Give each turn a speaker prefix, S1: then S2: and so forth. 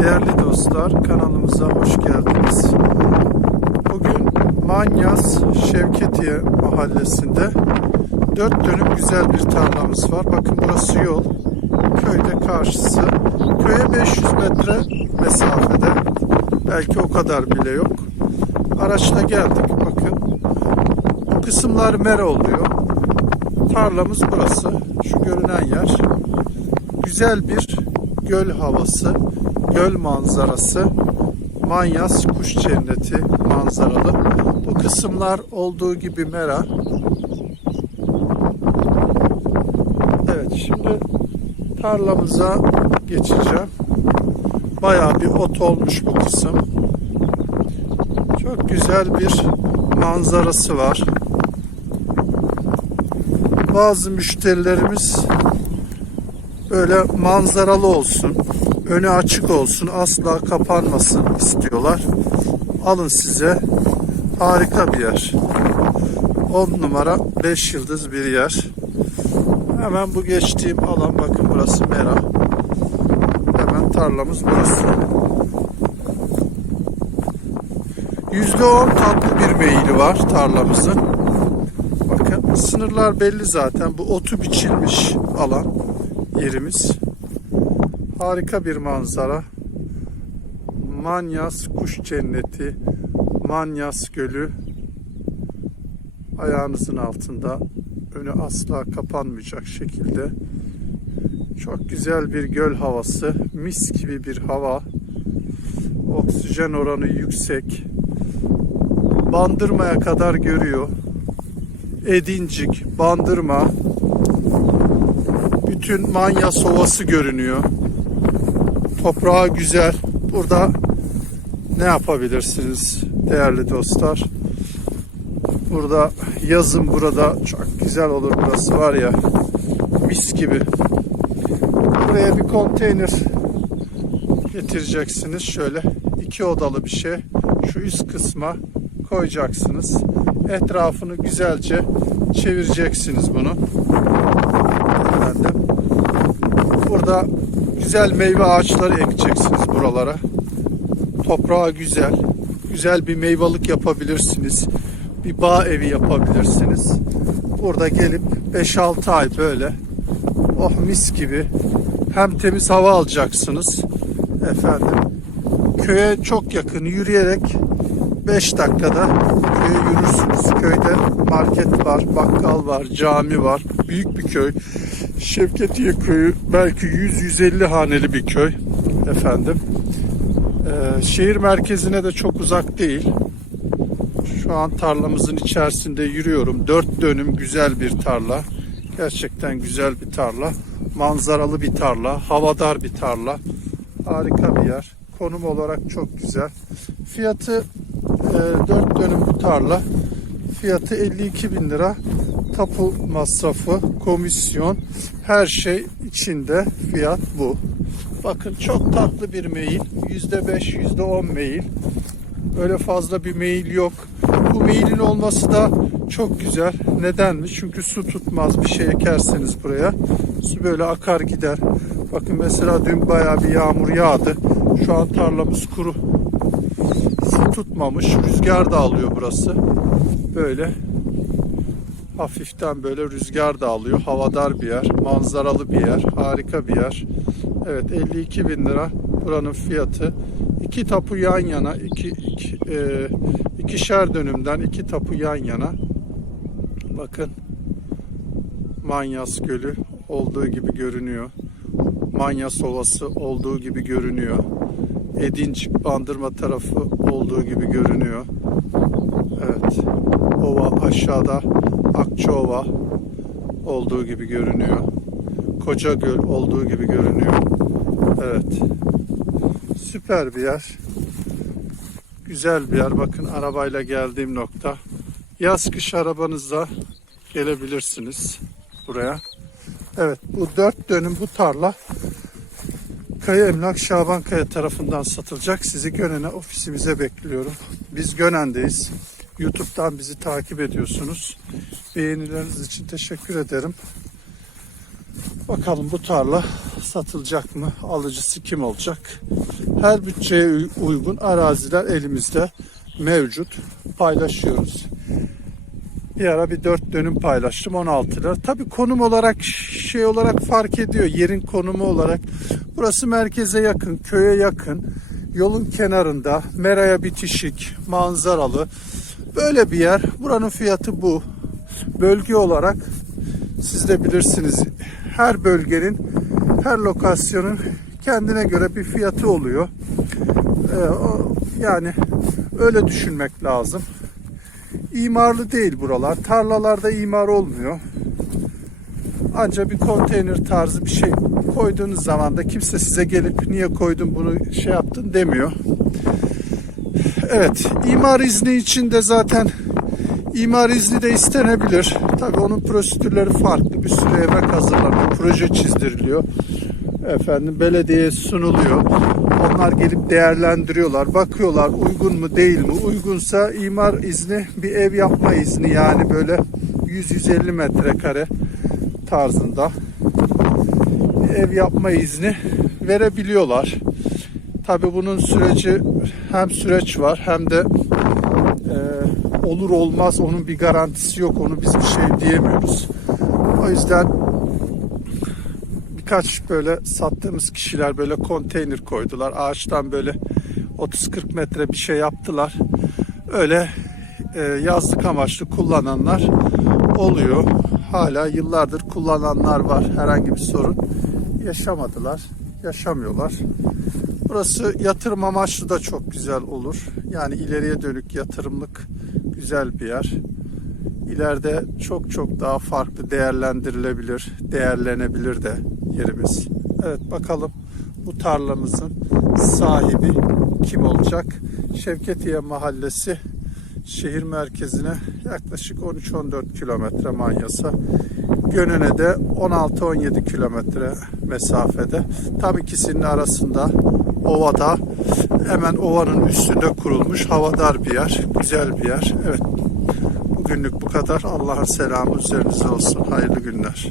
S1: Değerli dostlar kanalımıza hoş geldiniz. Bugün Manyas Şevketiye mahallesinde dört dönüm güzel bir tarlamız var. Bakın burası yol. Köyde karşısı. Köye 500 metre mesafede. Belki o kadar bile yok. Araçla geldik bakın. Bu kısımlar mera oluyor. Tarlamız burası. Şu görünen yer. Güzel bir göl havası, göl manzarası, Manyas kuş cenneti manzaralı. Bu kısımlar olduğu gibi mera. Evet şimdi tarlamıza geçeceğim. Bayağı bir ot olmuş bu kısım. Çok güzel bir manzarası var. Bazı müşterilerimiz böyle manzaralı olsun, önü açık olsun, asla kapanmasın istiyorlar. Alın size harika bir yer. 10 numara 5 yıldız bir yer. Hemen bu geçtiğim alan bakın burası Mera. Hemen tarlamız burası. %10 tatlı bir meyili var tarlamızın. Bakın sınırlar belli zaten. Bu otu biçilmiş alan yerimiz. Harika bir manzara. Manyas kuş cenneti, Manyas Gölü ayağınızın altında önü asla kapanmayacak şekilde çok güzel bir göl havası, mis gibi bir hava. Oksijen oranı yüksek. Bandırmaya kadar görüyor. Edincik, Bandırma, bütün Manyas Ovası görünüyor. Toprağı güzel. Burada ne yapabilirsiniz değerli dostlar? Burada yazın burada çok güzel olur burası var ya mis gibi. Buraya bir konteyner getireceksiniz şöyle iki odalı bir şey şu üst kısma koyacaksınız. Etrafını güzelce çevireceksiniz bunu. Burada güzel meyve ağaçları ekeceksiniz buralara. Toprağı güzel. Güzel bir meyvalık yapabilirsiniz. Bir bağ evi yapabilirsiniz. Burada gelip 5-6 ay böyle oh mis gibi hem temiz hava alacaksınız efendim. Köye çok yakın yürüyerek 5 dakikada köye yürürsünüz. Köyde market var, bakkal var, cami var. Büyük bir köy. Şevketiye köyü belki 100-150 haneli bir köy efendim. Ee, şehir merkezine de çok uzak değil. Şu an tarlamızın içerisinde yürüyorum. Dört dönüm güzel bir tarla. Gerçekten güzel bir tarla. Manzaralı bir tarla. Havadar bir tarla. Harika bir yer. Konum olarak çok güzel. Fiyatı e, 4 dönüm bu tarla. Fiyatı 52 bin lira. Tapu masrafı, komisyon, her şey içinde fiyat bu. Bakın çok tatlı bir meyil. %5, %10 meyil. Öyle fazla bir meyil yok. Bu meyilin olması da çok güzel. Nedenmiş? Çünkü su tutmaz bir şey ekerseniz buraya. Su böyle akar gider. Bakın mesela dün bayağı bir yağmur yağdı. Şu an tarlamız kuru. Su tutmamış. Rüzgar da alıyor burası. Böyle hafiften böyle rüzgar da alıyor. Havadar bir yer. Manzaralı bir yer. Harika bir yer. Evet 52 bin lira buranın fiyatı. İki tapu yan yana. iki, iki, e, ikişer dönümden iki tapu yan yana. Bakın Manyas Gölü olduğu gibi görünüyor. Manyas Ovası olduğu gibi görünüyor. Edincik Bandırma tarafı olduğu gibi görünüyor. Evet. Ova aşağıda Akçaova olduğu gibi görünüyor. Koca Göl olduğu gibi görünüyor. Evet. Süper bir yer. Güzel bir yer. Bakın arabayla geldiğim nokta. Yaz kış arabanızla gelebilirsiniz buraya. Evet bu dört dönüm bu tarla Kaya Emlak Şaban Kaya tarafından satılacak. Sizi Gönen'e ofisimize bekliyorum. Biz Gönen'deyiz. YouTube'dan bizi takip ediyorsunuz. Beğenileriniz için teşekkür ederim. Bakalım bu tarla satılacak mı? Alıcısı kim olacak? Her bütçeye uy- uygun araziler elimizde mevcut. Paylaşıyoruz. Bir ara bir dört dönüm paylaştım 16 lira. Tabii konum olarak şey olarak fark ediyor. Yerin konumu olarak. Burası merkeze yakın, köye yakın. Yolun kenarında, meraya bitişik, manzaralı. Böyle bir yer. Buranın fiyatı bu. Bölge olarak siz de bilirsiniz. Her bölgenin, her lokasyonun kendine göre bir fiyatı oluyor. Ee, yani öyle düşünmek lazım. İmarlı değil buralar. Tarlalarda imar olmuyor. Ancak bir konteyner tarzı bir şey koyduğunuz zaman da kimse size gelip niye koydun bunu şey yaptın demiyor. Evet, imar izni için de zaten imar izni de istenebilir. Tabii onun prosedürleri farklı. Bir sürü evrak hazırlanıyor, proje çizdiriliyor. Efendim belediyeye sunuluyor. Onlar gelip değerlendiriyorlar. Bakıyorlar uygun mu değil mi? Uygunsa imar izni bir ev yapma izni yani böyle 100-150 metrekare tarzında bir ev yapma izni verebiliyorlar. Tabii bunun süreci hem süreç var hem de olur olmaz onun bir garantisi yok. Onu biz bir şey diyemiyoruz. O yüzden birkaç böyle sattığımız kişiler böyle konteyner koydular. Ağaçtan böyle 30-40 metre bir şey yaptılar. Öyle e, yazlık amaçlı kullananlar oluyor. Hala yıllardır kullananlar var. Herhangi bir sorun yaşamadılar. Yaşamıyorlar. Burası yatırım amaçlı da çok güzel olur. Yani ileriye dönük yatırımlık güzel bir yer. İleride çok çok daha farklı değerlendirilebilir, değerlenebilir de yerimiz. Evet bakalım bu tarlamızın sahibi kim olacak? Şevketiye Mahallesi şehir merkezine yaklaşık 13-14 kilometre manyasa. Gönen'e de 16-17 kilometre mesafede. Tam ikisinin arasında ovada hemen ovanın üstünde kurulmuş havadar bir yer. Güzel bir yer. Evet Bugünlük bu kadar. Allah'ın selamı üzerinize olsun. Hayırlı günler.